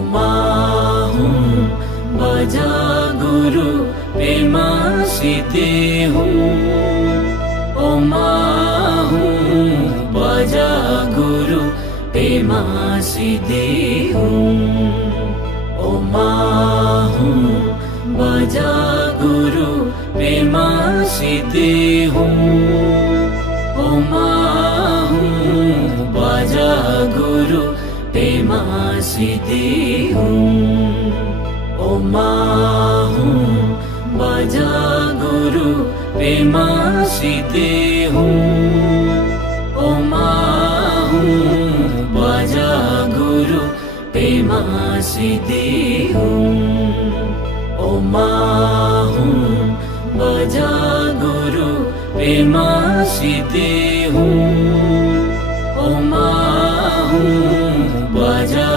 माँ हूँ बजा गुरु प्रेमा सीते हूँ। ओ माँ हूँ बजा गुरु प्रेमा सीते हूँ। ओ माँ हूँ बजा गुरु प्रेमा सीते हूँ। ओ माँ हूँ बजा गुरु प्रेमा सीते हूँ। ओ माँ हूँ बजा गुरु प्रेमा सीते हूँ। ओ माँ हूँ बजा गुरु प्रेमा सीते हूँ। ओ माँ हूँ बजा गुरु प्रेमा सीते हूँ। ओ माँ हूँ बजा